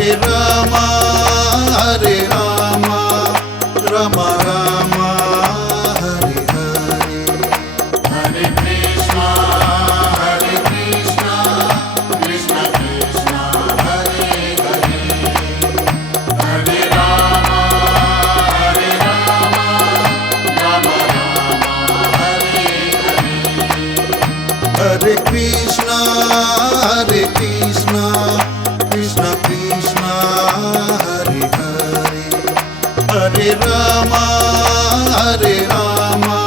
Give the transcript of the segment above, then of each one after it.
Hare Rama, Hare Rama, Rama Rama, Hare Hare. Hare Krishna, Krishna Krishna, Hare Hare. Hare Rama, Rama Rama, Hare Hare. Hare Krishna, Krishna Krishna, Hare Hare. Hare Rama,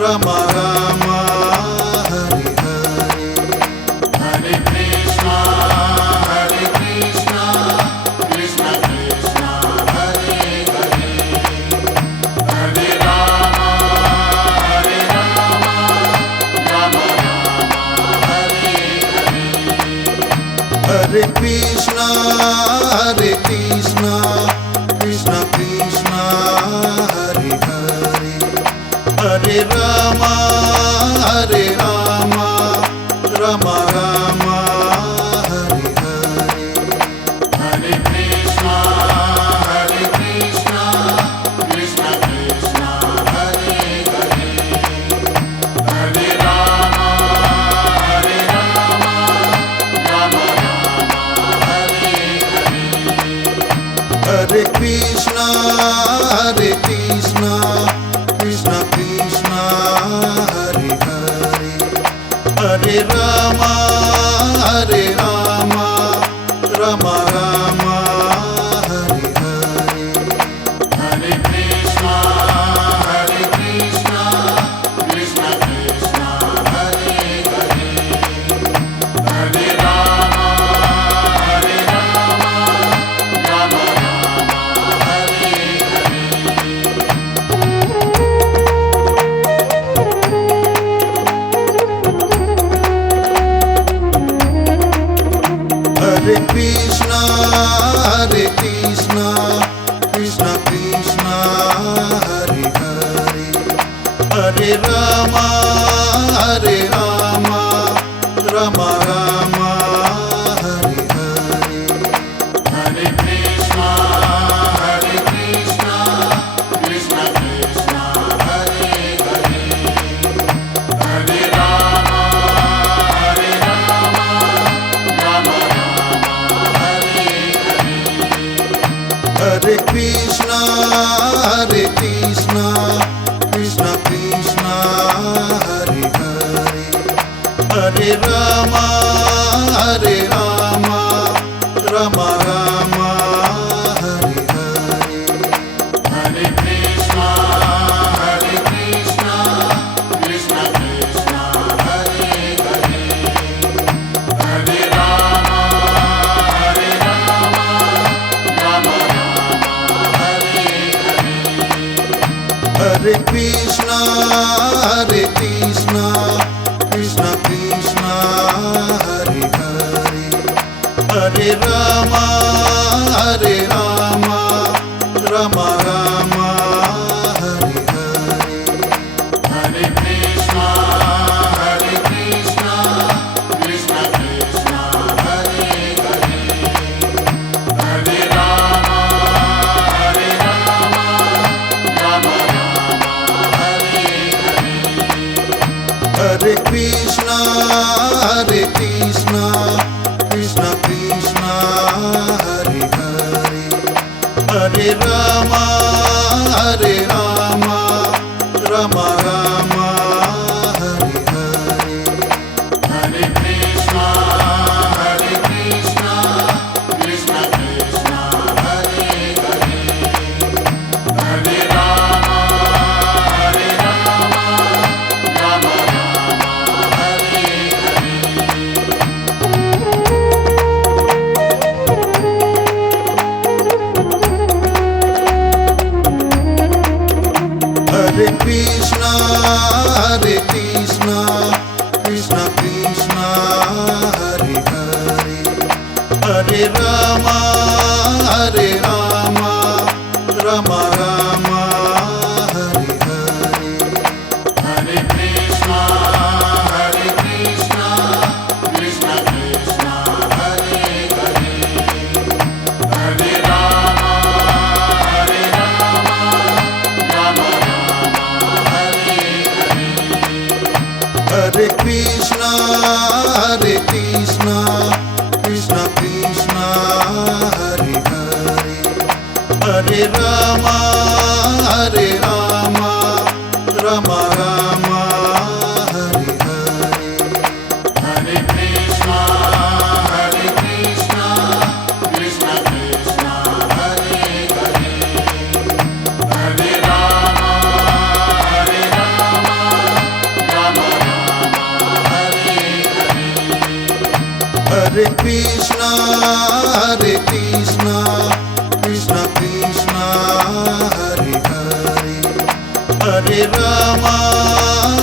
Rama Rama, Hare Hare. Hare Krishna, Krishna Krishna, Hare Hare. Hare Rama, Rama Hare Hare. Hare Krishna, Krishna Krishna, Hare Hare. Hare Rama, Rama Rama, Hare Hare. Hare Krishna, Krishna Krishna, Hare Hare. Hare Rama, Rama Hare Hare. Hare Krishna, Krishna Krishna, Hare Hare. Hare Rama, Rama Rama, Hare Hare. Hare Krishna, Krishna Krishna, Hare Hare. Hare Rama, Rama Hare Hare. Hare Krishna, Krishna Krishna, Hare Hare. Hare Rama, Rama Rama, Hare Hare. Hare Krishna, Krishna Krishna, Hare Hare. Hare Rama, Rama Hare Hare. Hare Krishna, Krishna Krishna, Hare Hare. Hare Rama, Rama Rama, Hare Hare. Hare Krishna, Krishna Krishna, Hare Hare. Hare Rama, Rama Hare Hare. Hare Krishna, Krishna Krishna, Hare Hare. Hare Rama, Rama Rama, Hare Hare. Hare Krishna, Krishna Krishna, Hare Hare. Hare Rama, Rama Hare Hare. Hare Krishna, Krishna Krishna, Hare Hare. Hare Rama, Rama Rama, Hare Hare. Hare Krishna, Krishna Krishna, Hare Hare. Hare Rama, Rama Hare Hare. Hare Krishna, Krishna Krishna, Hare Hare. Hare Rama, Rama Rama, Hare Hare. Hare Krishna, Krishna Krishna, Hare Hare. Krishna Krishna Hari Hari Hare Rama Hare Rama Rama Rama Hari Hari Hare Krishna, Krishna Krishna, Hare Hare, Hare Rama, Rama Rama, Hare Hare. Hare Krishna, Krishna Krishna, Hare Hare,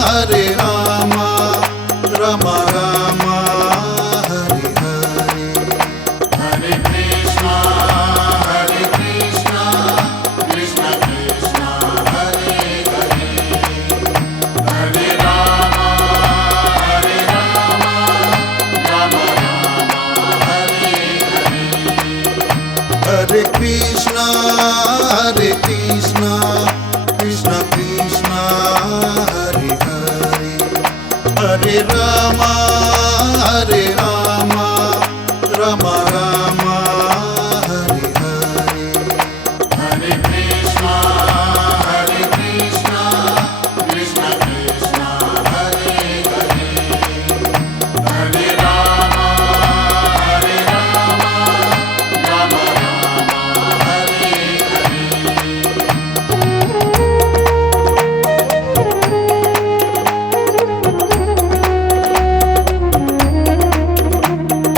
Hare Rama, Rama Rama, Hare Hare. Hare Krishna, Krishna Krishna, Hare Hare, Hare Rama, Rama Rama, Hare Hare. Hare Krishna, Krishna Krishna, Hare Hare, Hare Rama, Rama Rama, Hare Hare. Hare Krishna, Krishna Krishna, Hare Hare, Hare Rama, Rama Rama, Hare Hare.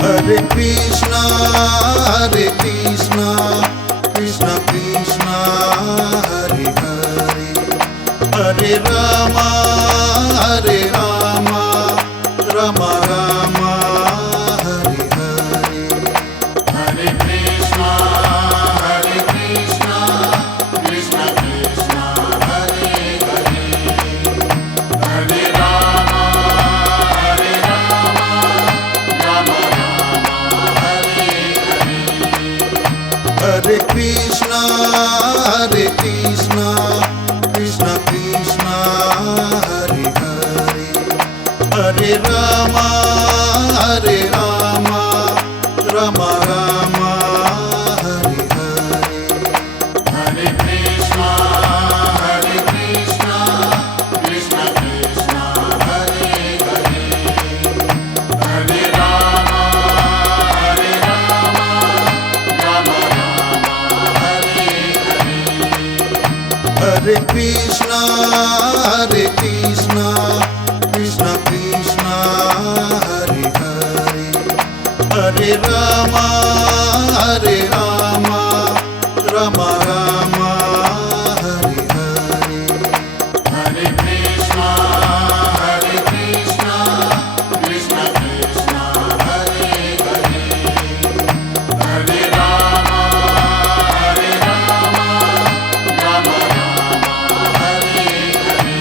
Hare Krishna, Krishna Krishna, Hare Hare, Hare Rama, Rama Rama, Hare Hare. Hare Krishna, Krishna Krishna, Hare Hare, Hare Rama, Rama Rama, Hare Hare. Hare Krishna, Krishna Krishna, Hare Hare, Hare Rama, Rama Rama, Hare Hare. Hare Krishna, Krishna Krishna, Hare Hare, Hare Rama, Rama Rama, Hare Hare. Hare Krishna, Krishna Krishna, Hare Hare, Hare Rama, Rama Rama, Hare Hare. Hare Krishna, Krishna Krishna, Hare Hare, Hare Rama, Rama Rama, Hare Hare.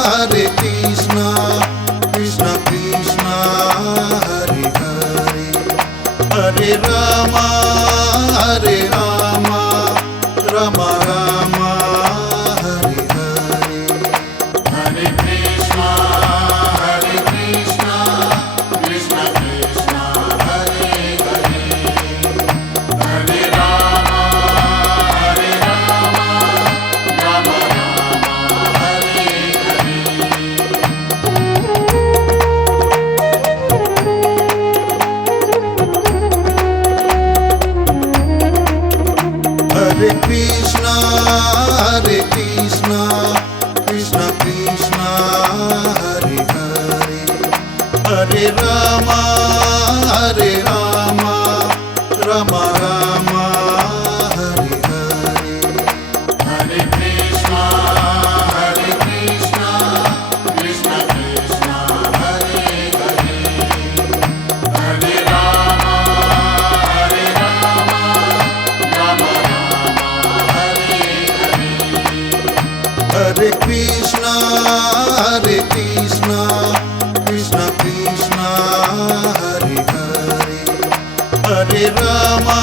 Hare Krishna, Krishna Krishna, Hare Hare, Hare Rama, Rama Rama, Hare Hare. Hare Krishna, Krishna Krishna, Hare Hare, Hare Rama, Rama Rama, Hare Hare. Hare Krishna, Krishna Krishna, Hare Hare, Hare Rama, Rama Rama, Hare Hare. Hare Krishna, Krishna Krishna, Hare Hare, Hare Rama, Rama Rama, Hare Hare. Hare Krishna, Krishna Krishna, Hare Hare, Hare Rama,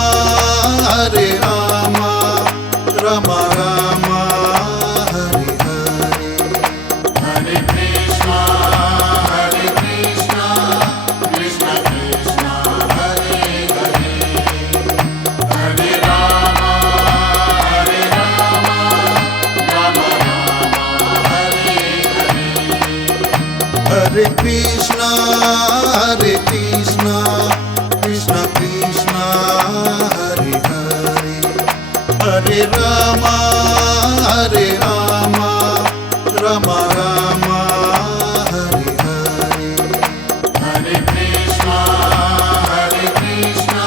Hare Krishna, Krishna Krishna, Hare Hare, Hare Rama, Hare Rama, Rama Rama, Hare Hare. Hare Krishna,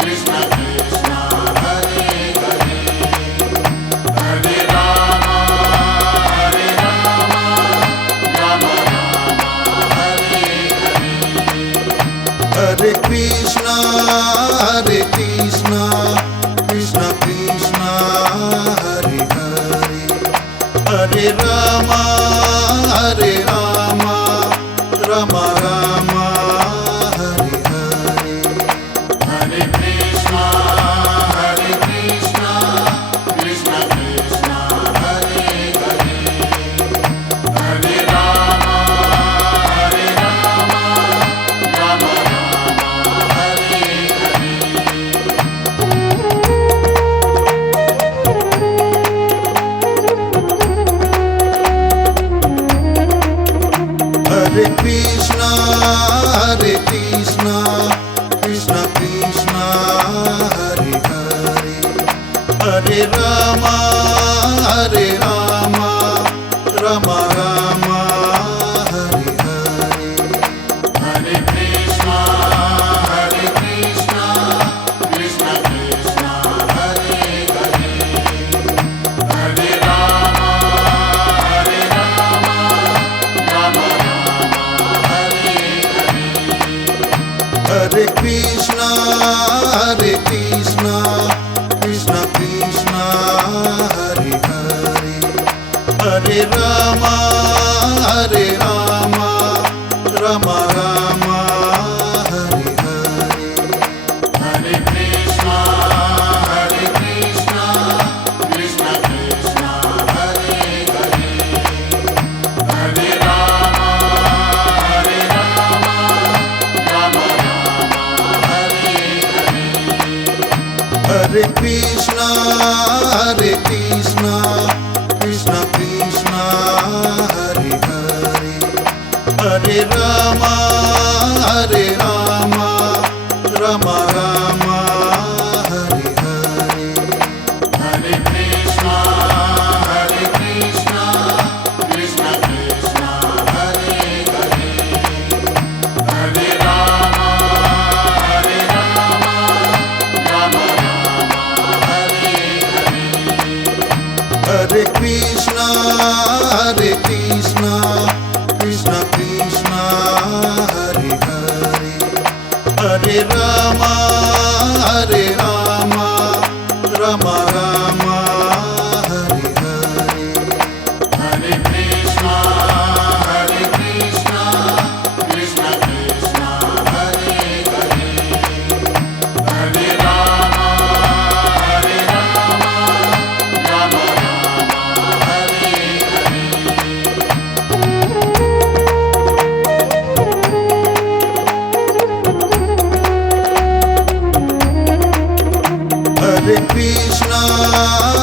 Krishna Krishna, Hare Hare, Hare Rama, Rama Rama, Hare Hare. Hare Krishna, Krishna Krishna, Hare Hare, Hare Rama, Rama Rama, Hare Hare. Hare Krishna, Krishna Krishna, Hare Hare, Hare Rama, Rama Rama, Hare Hare. Hare Krishna, Krishna Krishna, Hare Hare, Hare Rama, Rama Rama, Hare Hare. Hare Krishna, Krishna Krishna, Hare Hare, Hare Rama, Rama Rama, Hare Hare. Hare Krishna, Krishna Krishna, Hare Hare, Hare Rama, Rama Rama, Hare Hare. Hare Krishna, Krishna Krishna, Hare Hare, Hare Rama, Rama Rama, Hare Hare. Hare Krishna, Krishna Krishna, Hare Hare, Hare Rama, Rama Rama, Hare Hare. Hare Krishna, Krishna Krishna, Hare Hare, Hare Rama, Rama Rama, Hare Hare. Hare Krishna, Krishna Krishna, Hare Hare, Hare Rama, Rama Rama, Hare Hare. Hare Krishna, Krishna Krishna, Hare Hare, Hare Rama, Rama Rama, Hare Hare.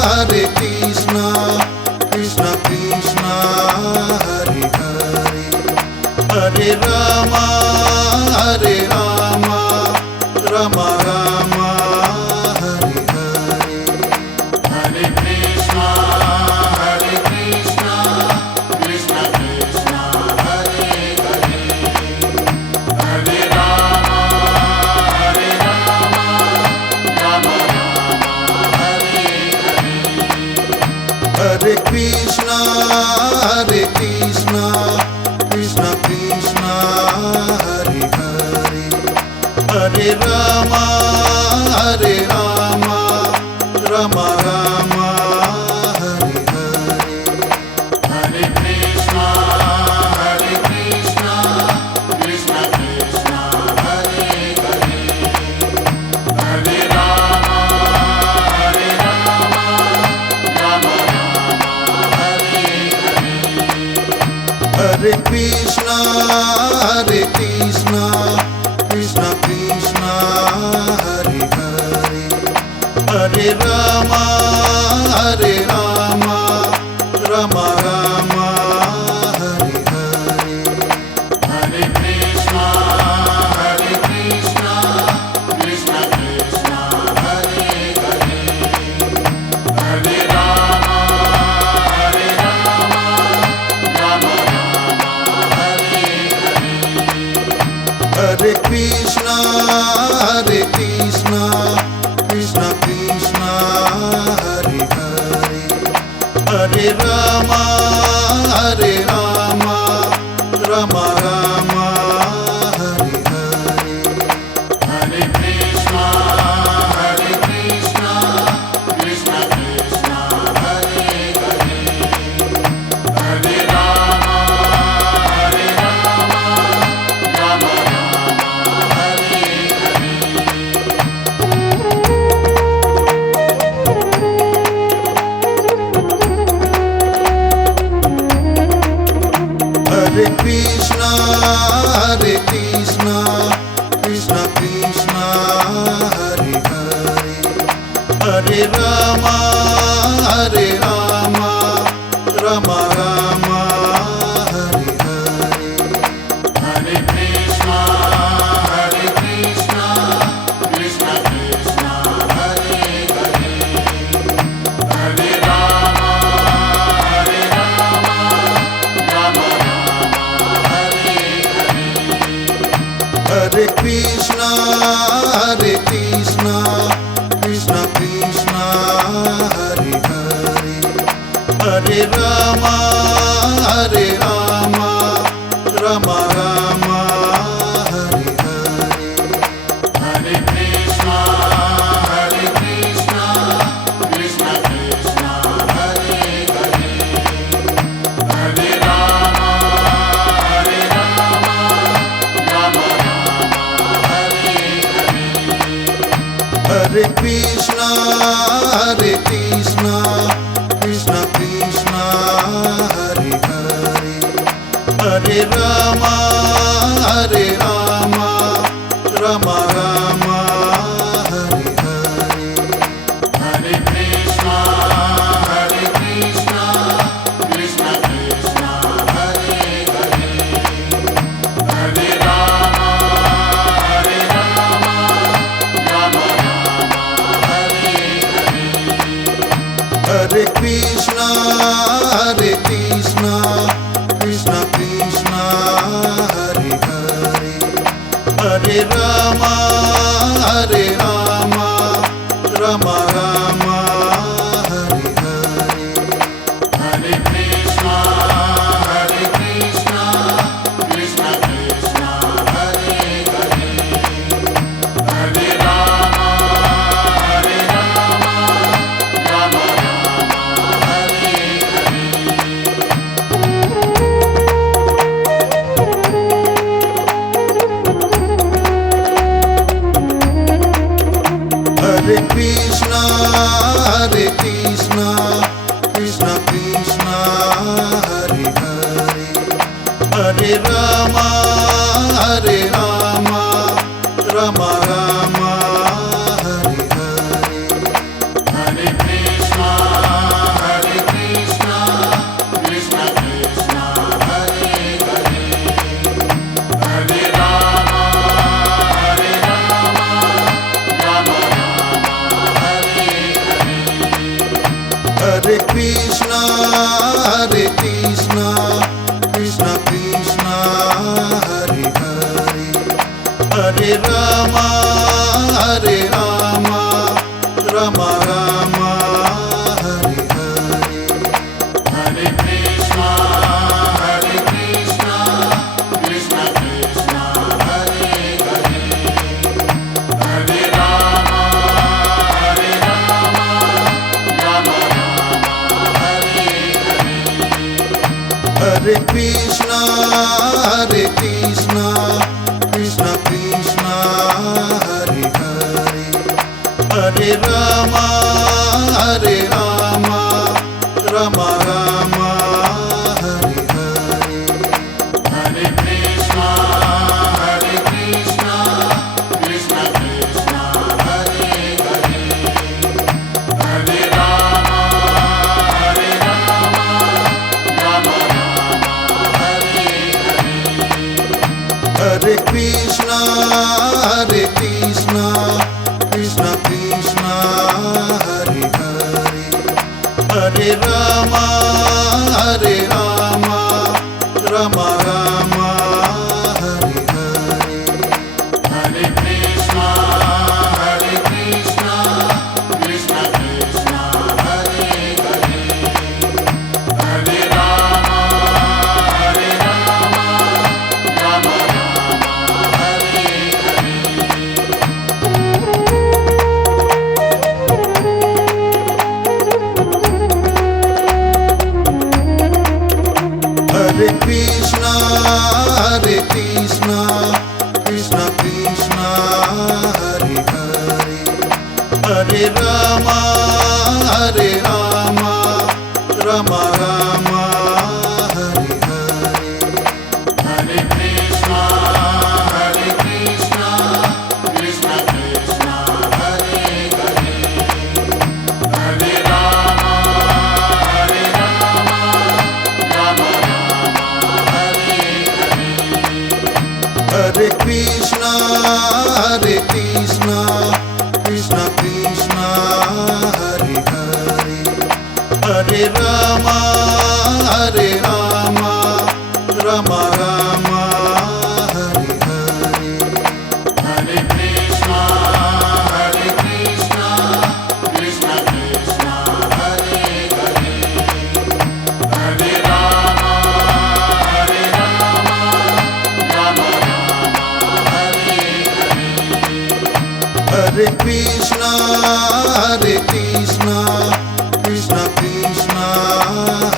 Hare Krishna, Krishna Krishna, Hare Hare, Hare Rama, Rama Rama, Hare Hare. Hare Krishna, Krishna Krishna, Hare Hare, Hare Rama, Rama Rama, Hare Hare. Hare Krishna, Krishna Krishna, Hare Hare, Hare Rama, Rama Rama, Hare Hare. Hare Krishna, Krishna Krishna, Hare Hare, Hare Rama, Rama Rama, Hare Hare. Hare Krishna, Krishna Krishna, Hare Krishna, Krishna Krishna, Hare Hare, Hare Rama, Rama Rama, Hare Hare. Hare Krishna, Krishna Krishna, Hare Hare, Hare Rama, Rama Rama, Hare Hare. Hare Krishna, Krishna Krishna, Hare Hare, Hare Rama, Rama Rama, Hare Hare. Hare Krishna, Krishna Krishna, Hare Hare, Hare Rama, Rama Rama, Hare Hare. Hare Krishna, Krishna Krishna, Hare Hare, Hare Rama, Rama Rama, Hare Hare. Hare Krishna, Krishna Krishna, Hare Hare, Hare Rama, Rama Rama, Hare Hare. Hare Krishna, Krishna Krishna, Hare Hare, Hare Rama, Rama Rama, Hare Hare. Hare Krishna, Krishna Krishna, Hare Hare, Hare Rama, Rama Rama, Hare Hare. Hare Krishna, Krishna Krishna, Hare Hare, Hare Rama, Rama Rama, Hare Hare. Hare Krishna, Krishna Krishna, Hare Hare, Hare Rama, Rama Rama, Hare Hare. Hare Krishna, Krishna Krishna, Hare Hare, Hare Rama, Rama Rama, Hare Hare. Hare Krishna, Krishna Krishna, Hare Hare, Hare Rama, Rama Rama, Hare Hare. Hare Krishna, Krishna Krishna, Hare Hare, Hare Rama, Rama Rama, Hare Hare. Hare Krishna, Krishna Krishna, Hare Hare, Hare Rama, Rama Rama, Hare Hare. Hare Krishna, Krishna Krishna, Hare Hare, Hare Rama, Rama Rama, Hare Hare. Hare Krishna, Krishna Krishna, Hare Hare, Hare Rama, Rama Rama, Hare Hare. Hare Krishna, Krishna Krishna, Hare Hare, Hare Rama, Rama Rama, Hare Hare. Krishna, Krishna Krishna, Hare Hare, Hare Rama, Rama Rama, Hare Hare. Hare Krishna, Krishna Krishna, Hare Hare, Hare Rama, Rama Rama, Hare Hare. Hare Krishna, Krishna Krishna,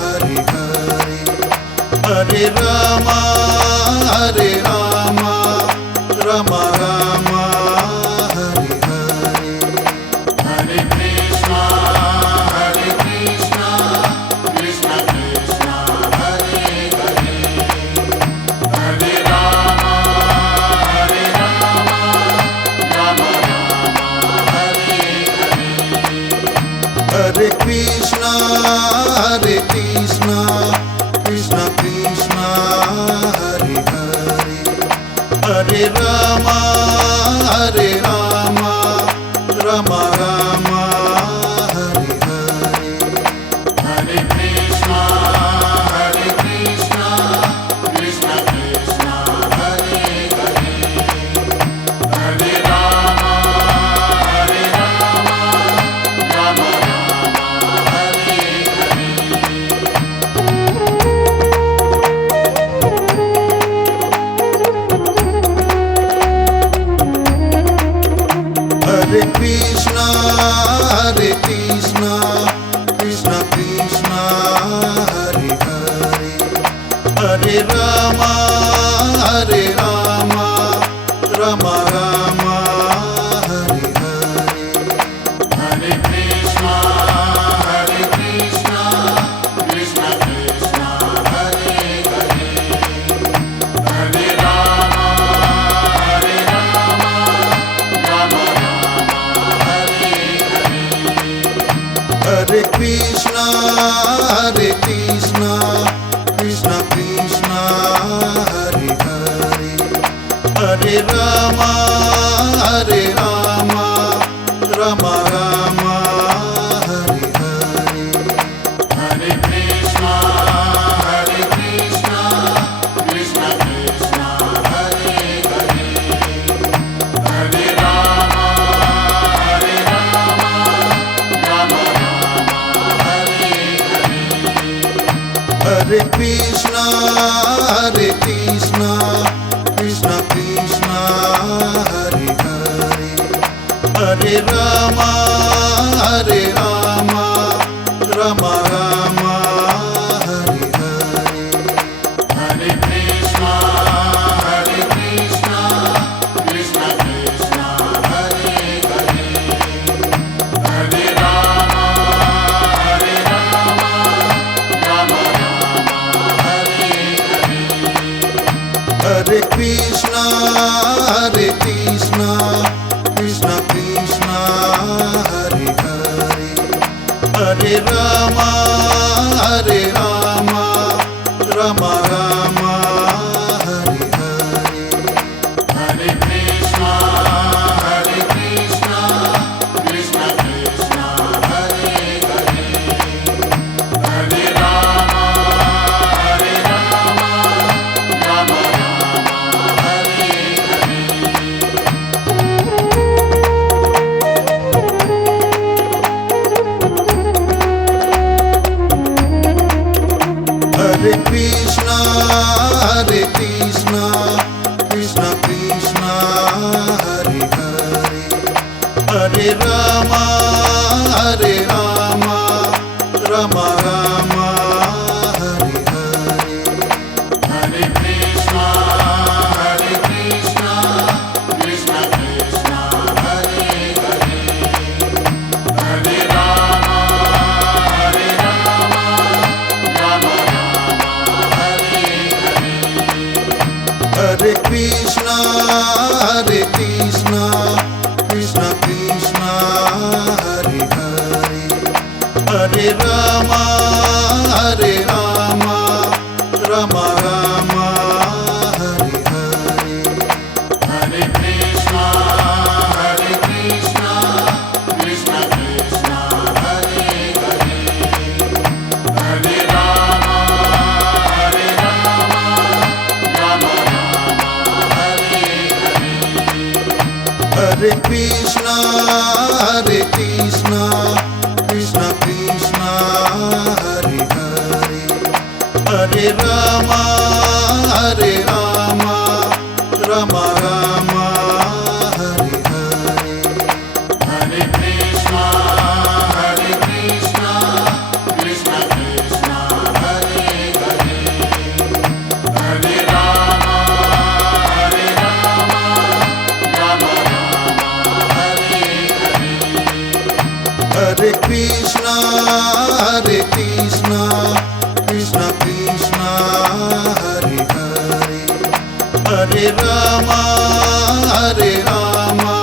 Hare Hare, Hare Rama, Rama Rama, Hare Hare. Hare Krishna, Krishna Krishna, Hare Hare, Hare Rama, Rama Rama, Hare Hare. Hare Krishna, Krishna Krishna, Hare Hare, Hare Rama, Rama Rama, Hare Hare. Hare Krishna, Krishna Krishna, Hare Hare, Hare Rama, Rama Rama, Hare Hare. Hare Krishna, Krishna Krishna, Hare Hare, Hare Rama, Rama Rama, Hare Hare. Hare Krishna, Krishna Krishna, Hare Hare, Hare Rama, Rama Rama, Hare Hare. Hare Krishna, Krishna Krishna, Hare Hare, Hare Rama, Rama Rama, Hare Hare. Hare Krishna, Krishna Krishna, Hare Hare, Hare Rama, Rama Rama, Hare Hare. Hare Krishna, Krishna Krishna, Hare Hare, Hare Rama, Rama Rama, Hare Hare. Hare Krishna, Krishna Krishna, Hare Hare, Hare Rama, Rama Rama, Hare Hare. Hare Krishna, Krishna Krishna, Hare Hare, Hare Rama, Rama Rama, Hare Hare. Hare Krishna, Krishna Krishna, Hare Hare, Hare Rama, Rama Rama, Hare Hare. Hare Krishna, Krishna Krishna, Hare Hare, Hare Rama, Rama Rama, Hare Hare. Hare Krishna, Krishna Krishna, Hare Hare, Hare Rama, Rama Rama, Hare Hare. Hare Krishna, Krishna Krishna, Hare Hare, Hare Rama, Rama Rama, Hare Hare. Hare Krishna, Krishna Krishna, Hare Hare, Hare Rama, Rama Rama, Hare Hare. Hare Krishna, Krishna Krishna, Hare Hare, Hare Rama, Rama Rama, Hare Hare. Hare Krishna, Krishna Krishna, Hare Hare, Hare Rama,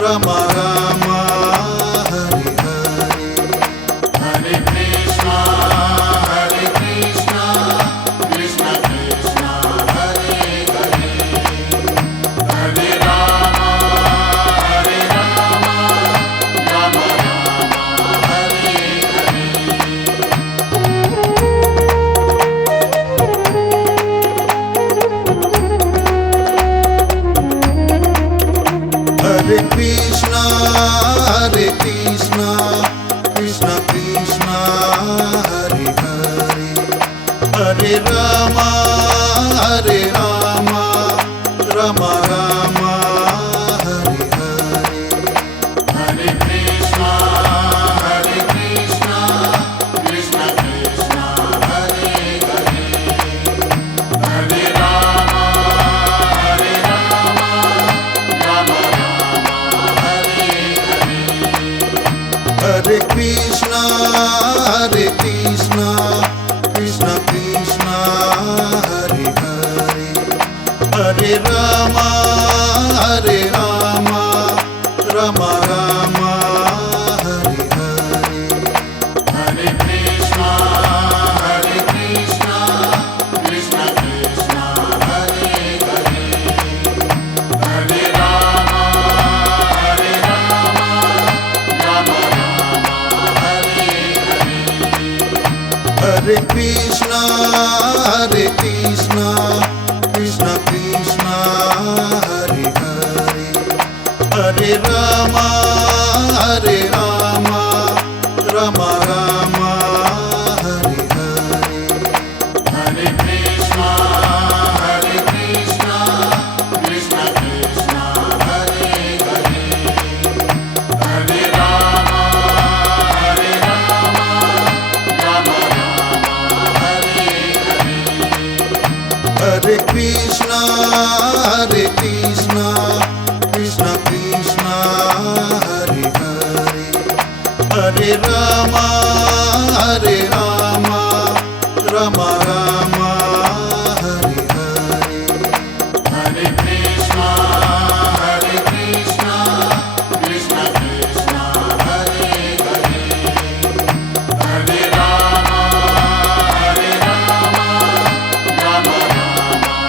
Rama Rama, Hare Hare. Hare Krishna, Krishna Krishna, Hare Hare, Hare Rama, Rama Rama, Hare Hare. Hare Krishna, Krishna Krishna, Hare Hare, Hare Rama, Rama Rama, Hare Hare. Hare Krishna, Krishna Krishna, Hare Hare, Hare Rama, Rama Rama, Hare Hare. Hare Krishna, Krishna Krishna, Hare Hare, Hare Rama, Rama Rama, Hare Hare. Hare Krishna, Krishna Krishna, Hare Hare, Hare Rama, Rama Rama, Hare Hare. Hare Krishna, Krishna Krishna, Hare Hare, Hare Rama, Rama Rama, Hare Hare. Hare Krishna, Krishna Krishna, Hare Hare, Hare Rama, Rama Rama, Hare Hare. Hare Krishna, Krishna Krishna, Hare Hare, Hare Rama, Rama Rama, Hare Hare. Hare Krishna, Krishna Krishna, Hare Hare,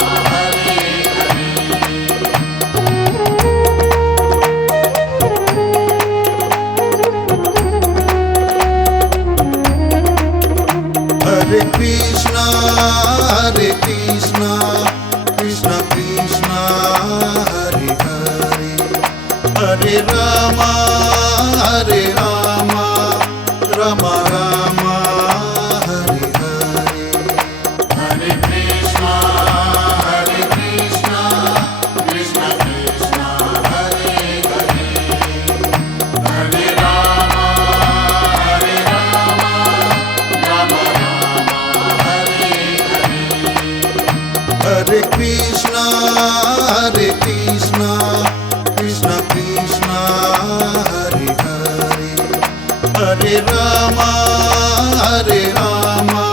Hare Rama, Rama Rama, Hare Hare. Hare Krishna, Krishna Krishna, Hare Hare, Hare Rama, Rama Rama, Hare Hare. Hare Krishna, Krishna Krishna, Hare Hare, Hare Rama, Rama Rama, Hare Hare. Hare Krishna, Krishna Krishna, Hare Hare, Hare Rama,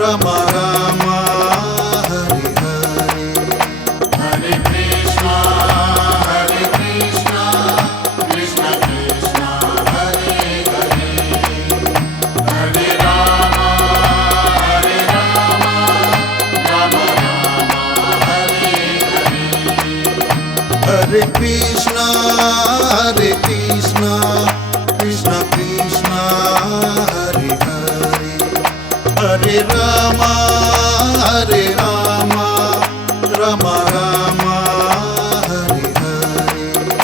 Rama Rama, Hare Hare. Hare Krishna, Krishna Krishna, Hare Hare, Hare Rama, Rama Rama, Hare Hare. Hare Krishna, Krishna Krishna, Hare Hare, Hare Rama, Rama Rama, Hare Hare.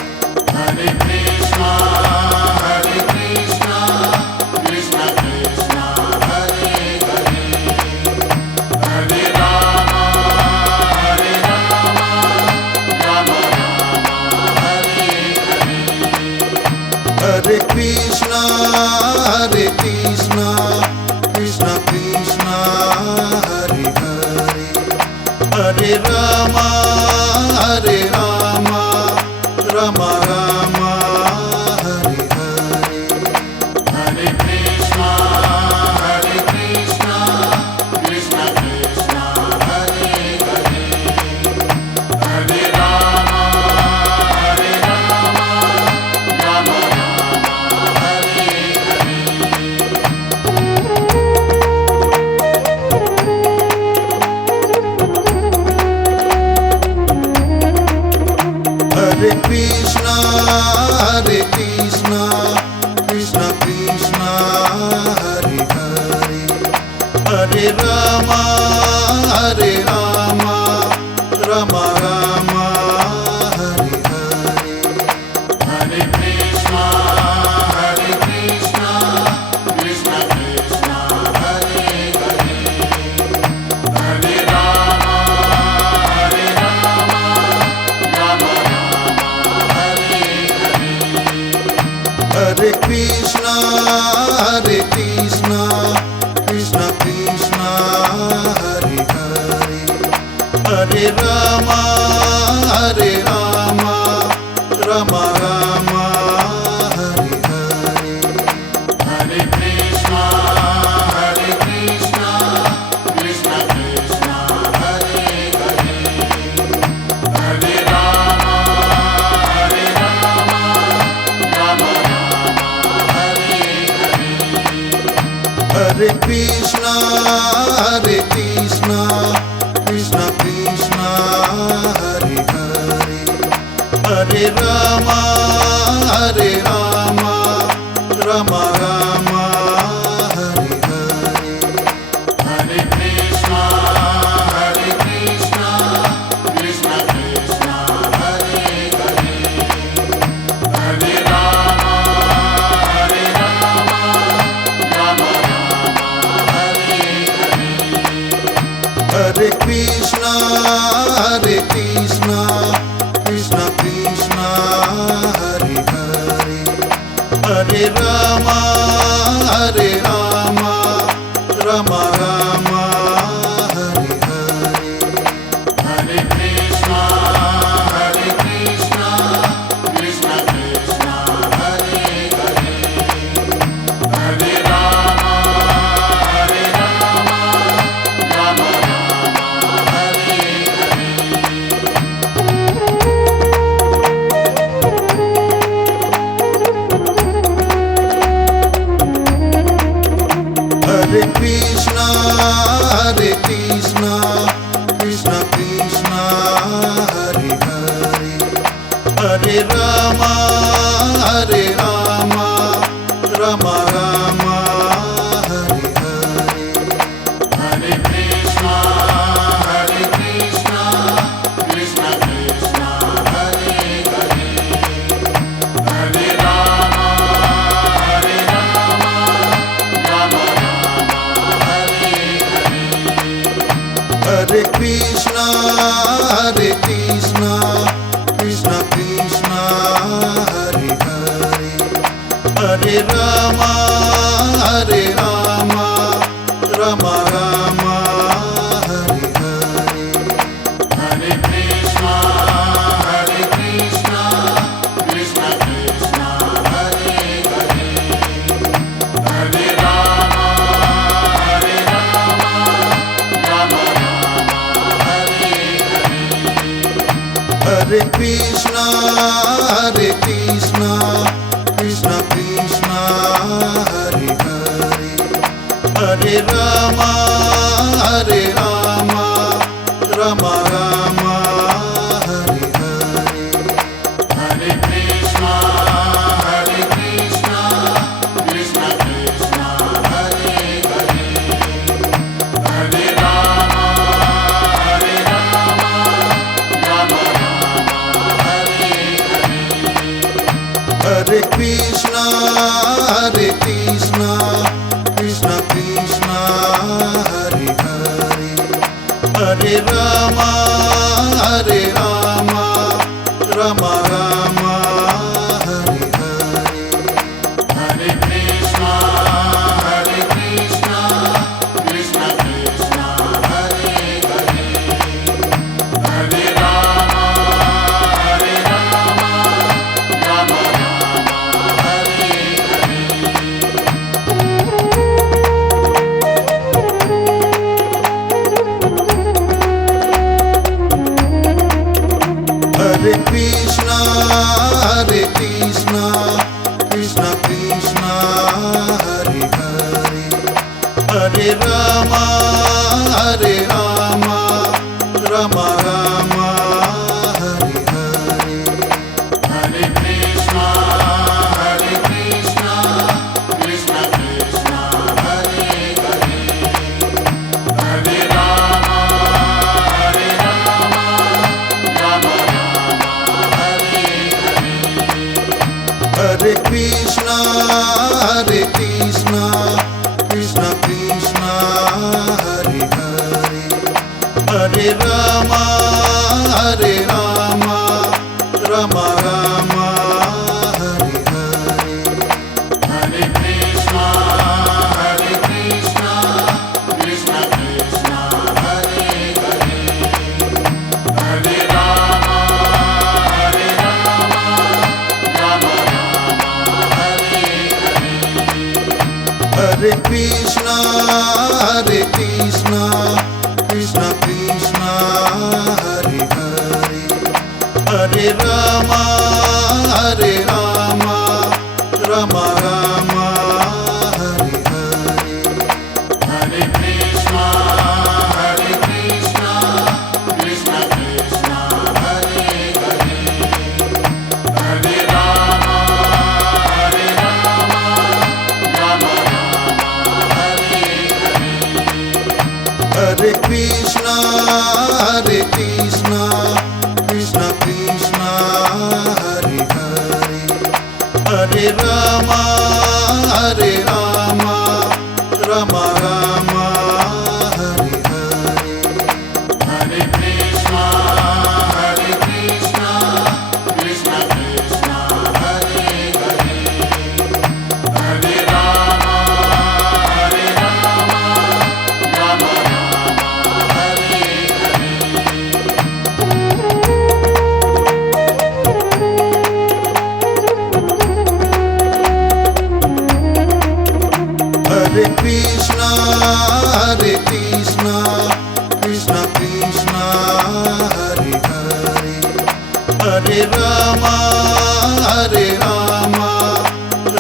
Hare Krishna, Krishna Krishna, Hare Hare, Hare Rama, Rama Rama, Hare Hare. Hare Krishna, Krishna Krishna, Hare Hare, Hare Rama, Rama Rama, Hare Hare. Hare Krishna, Krishna Krishna, Hare Hare, Hare Rama, Rama Rama, Hare Hare. Hare Krishna, Krishna Krishna, Hare Hare, Hare Rama, Rama Rama, Hare Hare. Hare Krishna, Krishna Krishna, Hare Hare, Hare Rama, Rama Rama, Hare Hare. Hare Krishna, Krishna Krishna, Hare Hare, Hare Rama, Rama Rama, Hare Hare. Hare Krishna, Krishna Krishna, Hare Hare, Hare Rama, Rama Rama, Hare Hare. Hare Krishna, Krishna Krishna, Hare Hare, Hare Rama, Rama Rama, Hare Hare. Hare Krishna, Krishna Krishna, Hare Hare, Hare Rama, Rama Rama, Hare Hare. Hare Krishna, Krishna Krishna, Hare Hare, Hare Rama, Rama Rama, Hare Hare. Hare Krishna, Krishna Krishna, Hare Hare, Hare Rama, Rama Rama, Hare Hare. Hare Krishna, Krishna Krishna, Hare Hare, Hare Rama, Rama Rama, Hare Hare. Hare Krishna, Krishna Krishna, Hare Hare, Hare Rama, Rama Rama, Hare Hare. Hare Krishna, Krishna Krishna, Hare Hare, Hare Rama, Rama Rama, Hare Hare. Hare Krishna, Krishna Krishna, Hare Hare, Hare Rama, Rama Rama, Hare Hare. Hare Krishna, Krishna Krishna, Hare Hare, Hare Rama, Rama Rama, Hare Hare. Hare Krishna, Krishna Krishna, Hare Hare, Hare Rama, Rama Rama, Hare Hare. Krishna, Hare Krishna, Krishna Krishna, Hare Hare, Hare Rama, Hare Rama, Rama Rama, Hare Hare. Hare Krishna, Krishna Krishna, Hare Hare, Hare Rama, Rama Rama, Hare Hare. Hare Krishna, Krishna Krishna, Hare Hare, Hare Rama, Rama Rama, Hare Hare. Hare Krishna, Krishna Krishna, Hare Hare, Hare Rama, Rama Rama, Hare Hare. Hare Krishna, Krishna Krishna, Hare Hare, Hare Rama, Rama Rama, Hare Hare. Hare Krishna, Krishna Krishna, Hare Hare, Hare Rama, Rama Rama, Hare Hare. Hare Krishna, Krishna Krishna, Hare Hare, Hare Rama, Rama Rama, Hare Hare. Hare Krishna, Krishna Krishna, Hare Hare, Hare Rama, Rama Rama, Hare Hare. Hare Krishna, Krishna Krishna, Hare Hare, Hare Rama,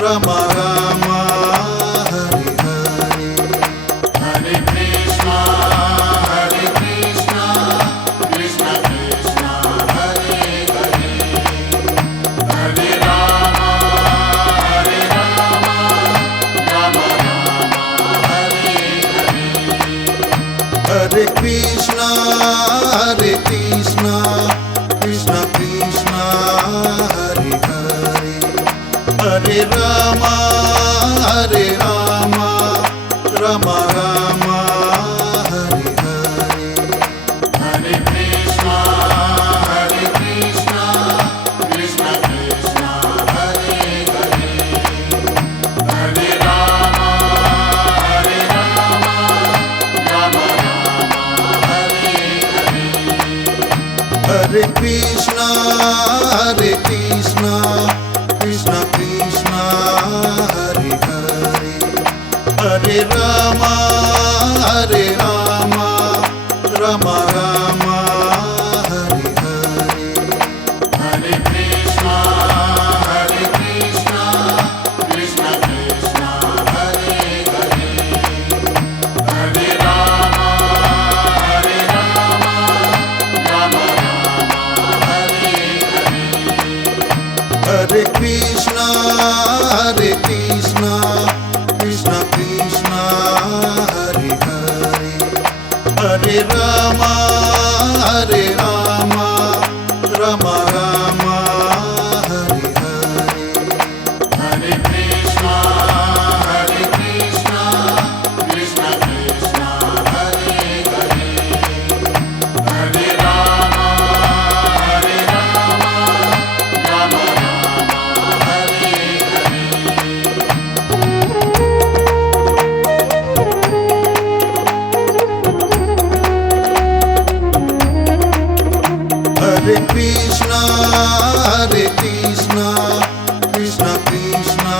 Rama Rama, Hare Hare. Hare Krishna, Krishna Krishna, Hare Hare, Hare Rama, Rama Rama, Hare Hare. Hare Krishna, Krishna Krishna, Hare Hare, Hare Rama, Rama Rama, Hare Hare. Hare Krishna, Krishna Krishna, Hare Hare, Hare Rama, Rama Rama, Hare Hare. Hare Krishna, Krishna Krishna, Hare Hare, Hare Rama, Rama Rama, Hare Hare. Hare Krishna, Krishna Krishna, Hare Hare, Hare Rama, Rama Rama, Hare Hare. Hare Krishna, Krishna Krishna, Hare Hare, Hare Rama, Rama Rama, Hare Hare. Hare Krishna, Krishna Krishna, Hare Hare, Hare Rama, Rama Rama, Hare Hare. Hare Krishna, Krishna Krishna,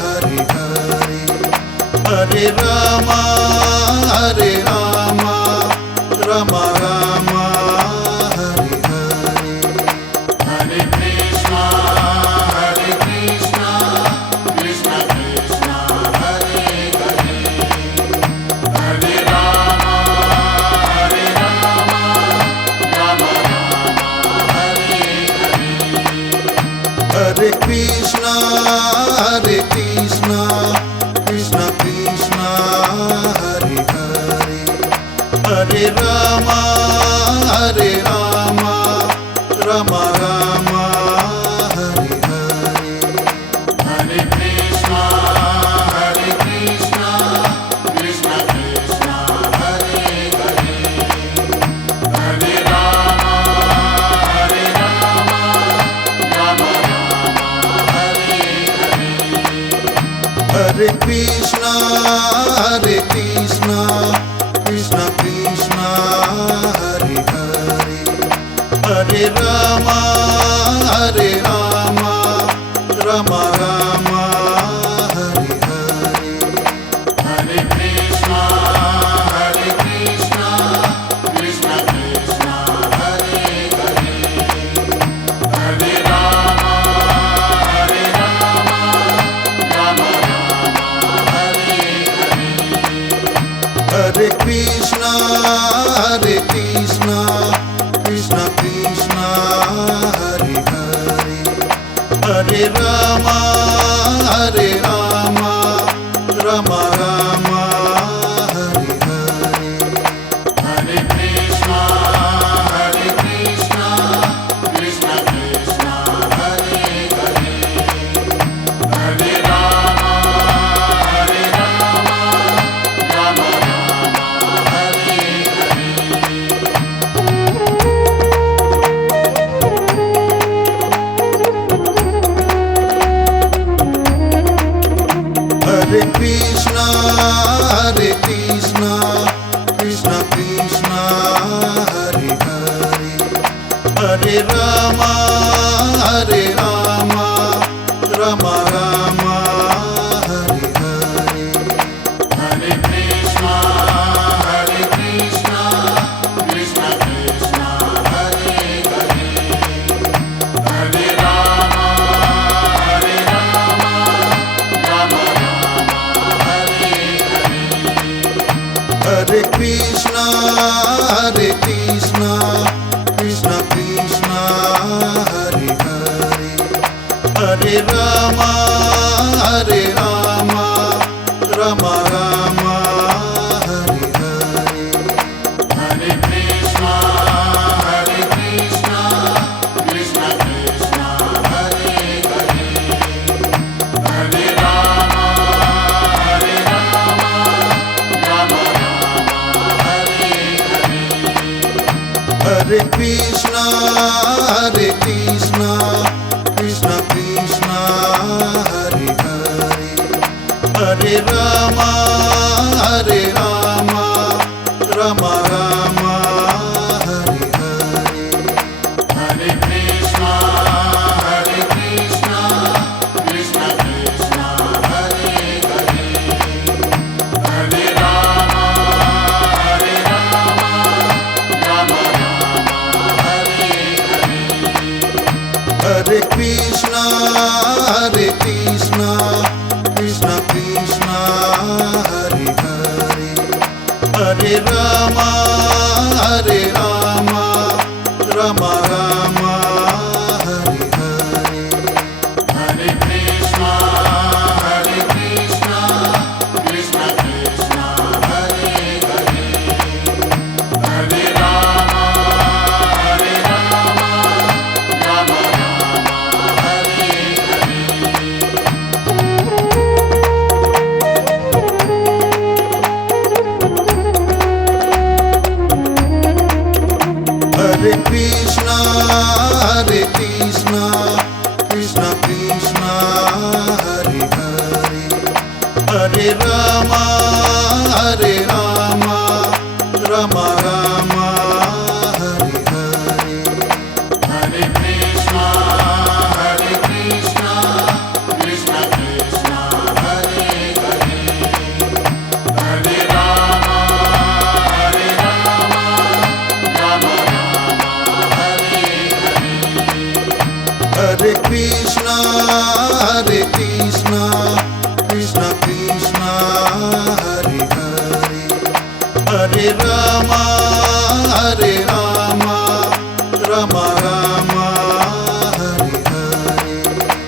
Hare Hare, Hare Rama, Rama Rama, Hare Hare. Hare Krishna, Krishna Krishna, Hare Hare, Hare Rama, Rama Rama, Hare Hare. Hare Krishna, Krishna Krishna, Hare Hare, Hare Rama, Rama Rama, Hare Hare. Hare Krishna, Krishna Krishna, Hare Hare, Hare Rama, Rama Rama, Hare Hare. Hare Krishna, Krishna Krishna, Hare Hare, Hare Rama, Rama Rama, Hare Hare. Hare Krishna, Krishna Krishna, Hare Hare, Hare Rama, Rama Rama, Hare Hare. Hare Krishna, Krishna Krishna, Hare Hare, Hare Rama, Rama Rama, Hare Hare. Hare Krishna, Krishna Krishna, Hare Hare, Hare Rama, Rama Rama, Hare Hare. Hare Krishna, Krishna Krishna, Hare Hare, Hare Rama, Rama Rama, Hare Hare. Hare Krishna, Krishna Krishna, Hare Hare, Hare Rama, Rama Rama, Hare Hare. Hare Krishna, Krishna Krishna, Hare Hare, Hare Rama, Rama Rama, Hare Hare. Hare Krishna, Krishna Krishna, Hare Hare, Hare Rama, Rama Rama, Hare Hare. Hare Krishna, Krishna Krishna, Hare Hare, Hare Rama, Rama Rama, Hare Hare. Hare Krishna, Krishna Krishna, Hare Hare, Hare Rama, Rama Rama, Hare Hare. Hare Krishna, Krishna Krishna, Hare Hare, Hare Rama, Rama Rama, Hare Hare. Hare Krishna, Krishna Krishna, Hare Hare, Hare Rama, Rama Rama, Hare Hare. Hare Krishna, Krishna Krishna, Hare Hare, Hare Rama, Rama Rama, Hare Hare. Hare Krishna, Krishna Krishna, Hare Hare, Hare Rama, Rama Rama, Hare Hare.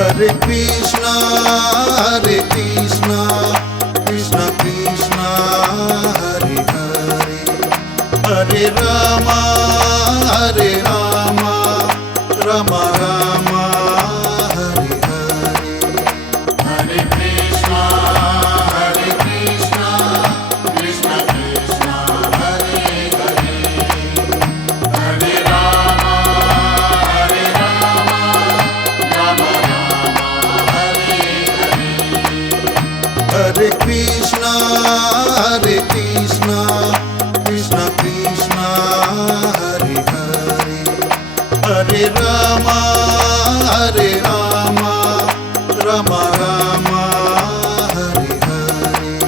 Hare Krishna, Krishna Krishna, Hare Hare, Hare Rama, Rama Rama, Hare Hare. Hare Krishna, Krishna Krishna, Hare Hare, Hare Rama, Rama Rama, Hare Hare. Hare Krishna, Krishna Krishna, Hare Hare, Hare Rama, Rama Rama, Hare Hare.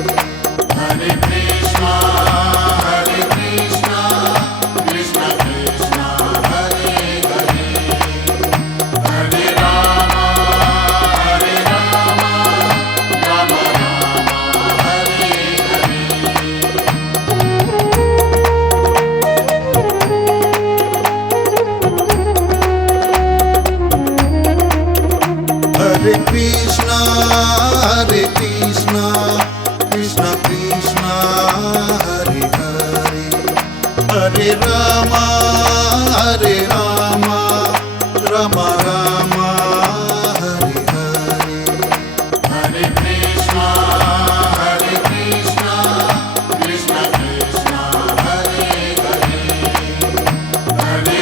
Hare Krishna, Krishna Krishna, Hare Hare, Hare Rama, Rama Rama, Hare Hare. Hare Krishna, Krishna Krishna, Hare Hare, Hare Rama, Rama Rama, Hare Hare. Hare Krishna, Krishna Krishna, Hare Hare,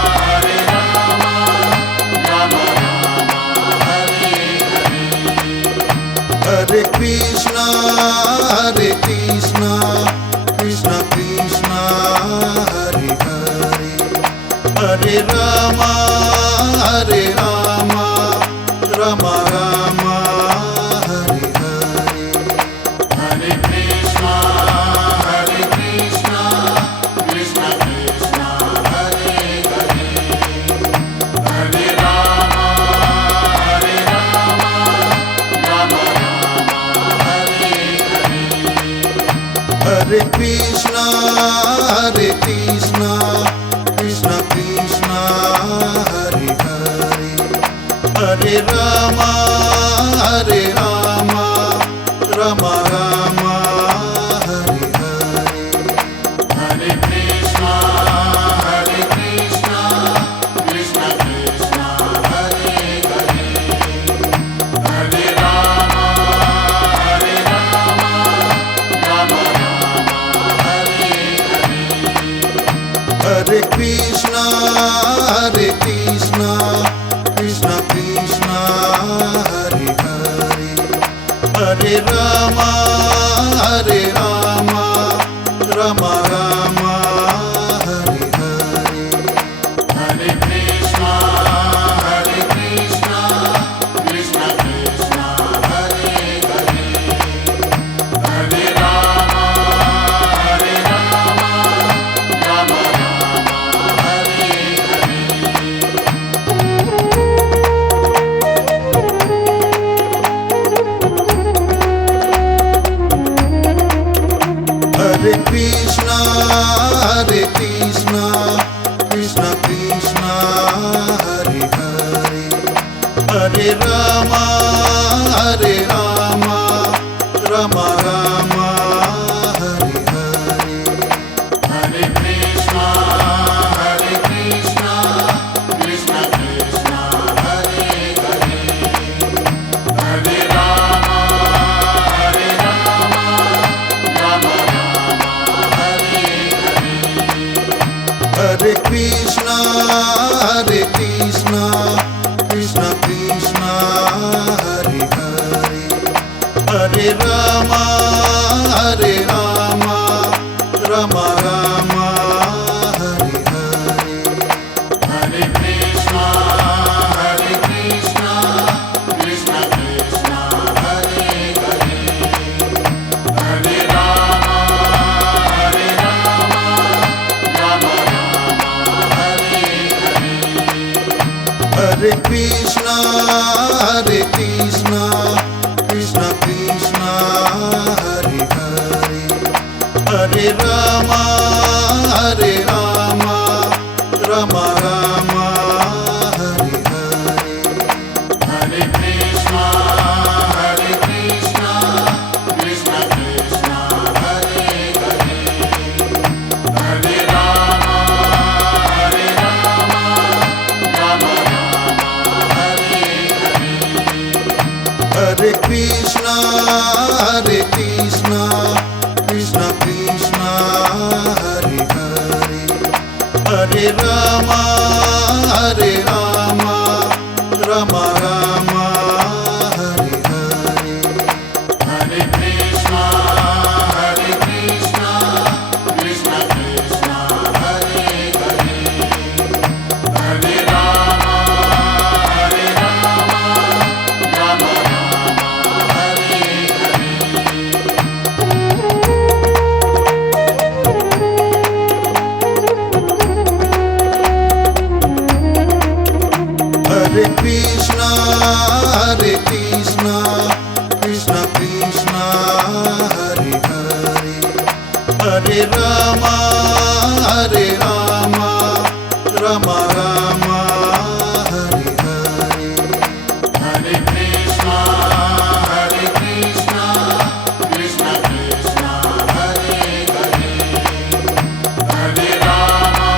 Hare Rama, Rama Rama, Hare Hare. Hare Krishna, Krishna Krishna, Hare Hare, Hare Rama, Rama Rama, Hare Hare. Hare Krishna, Krishna Krishna, Hare Hare, Hare Rama, Rama Rama, Hare Hare. Hare Krishna, Krishna Krishna, Hare Hare, Hare Rama, Rama Rama, Hare Hare. Hare Krishna, Krishna Krishna, Hare Hare, Hare Rama, Rama Rama, Hare Hare. Hare Krishna, Krishna Krishna, Hare Hare, Hare Rama, Rama Rama, Hare Hare. Hare Krishna, Krishna Krishna, Hare Hare, Hare Rama, Rama Rama, Hare Hare. Hare Krishna, Krishna Krishna, Hare Hare, Hare Rama, Rama Rama, Hare Hare. Hare Krishna, Krishna Krishna, Hare Hare, Hare Rama, Rama Rama, Hare Hare. Hare Krishna, Krishna Krishna, Hare Hare, Hare Rama, Rama Rama, Hare Hare. Hare Krishna, Krishna Krishna, Hare Hare, Hare Rama, Rama Rama, Hare Hare. Hare Krishna, Krishna Krishna, Hare Hare, Hare Rama, Rama Rama, Hare Hare. Rama Hare Rama Rama Rama Hare Hare Hare Krishna, Hare Krishna, Krishna Krishna, Hare Hare. Hare Rama, Rama Rama, Hare Hare Krishna, Hare Krishna, Krishna Krishna, Hare Hare. Hare Rama, Rama Rama, Hare Hare. Hare Krishna, Hare Krishna, Krishna Krishna, Hare Hare. Hare Rama,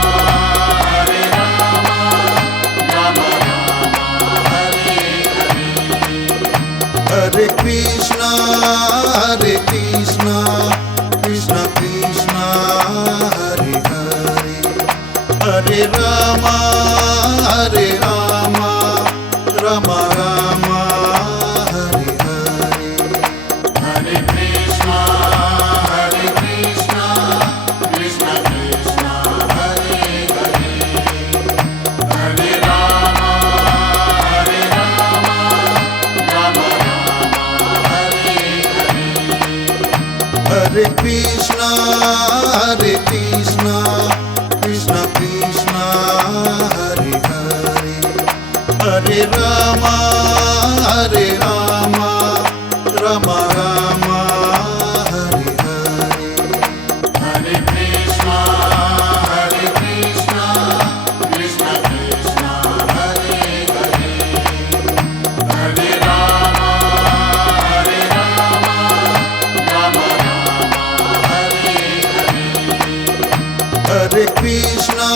Rama Rama, Hare Hare. Hare Krishna, Hare Krishna, Krishna Krishna, Hare Hare. Hare Rama, Rama Rama, Hare Hare. Hare Krishna, Hare Krishna, Krishna Krishna, Hare Hare. Hare Rama, Rama Rama, Hare Hare. Hare Krishna, Hare Krishna, Krishna Krishna, Hare Hare. Hare Rama, Rama Rama, Hare Hare. Hare Krishna, Hare Krishna, Krishna Krishna, Hare Hare. Hare Rama, Rama Rama, Hare Hare. Hare Krishna,